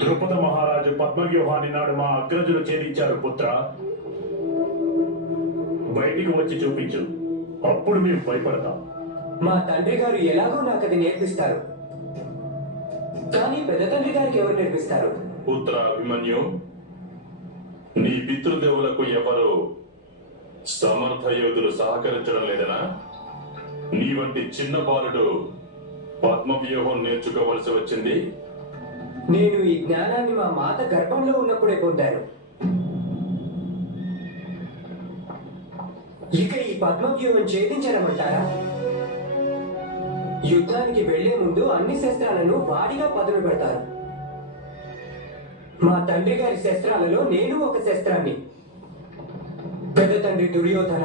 ద్రుపద మహారాజు పద్మవ్యూహాన్ని నాడు మా అగ్రజులు ఛేదించారు పుత్ర. బయటికి వచ్చి చూపించు, అప్పుడు మేము భయపడతాం. మా తండ్రి గారు ఎలాగో నాకు అది నేర్పిస్తారు, కానీ పెద్ద తండ్రి గారికి ఎవరు నేర్పిస్తారు? పుత్ర అభిమన్యు, నీ పితృదేవులకు ఎవరు సమర్థ యోధులు సహకరించడం లేదనా? నీ వంటి చిన్న బాలుడు పద్మవ్యూహం నేర్చుకోవలసి వచ్చింది. నేను ఈ జ్ఞానాన్ని మా మాత గర్భంలో ఉన్నప్పుడే పొందాను. ఇక ఈ పద్మవ్యూహం ఛేదించడమంటారా? యుద్ధానికి వెళ్లే ముందు అన్ని శస్త్రాలను వాడిగా పదును పెడతారు. మా తండ్రి గారి శస్త్రాలలో నేను ఒక శస్త్రాన్ని. పెద్ద తండ్రి దుర్యోధన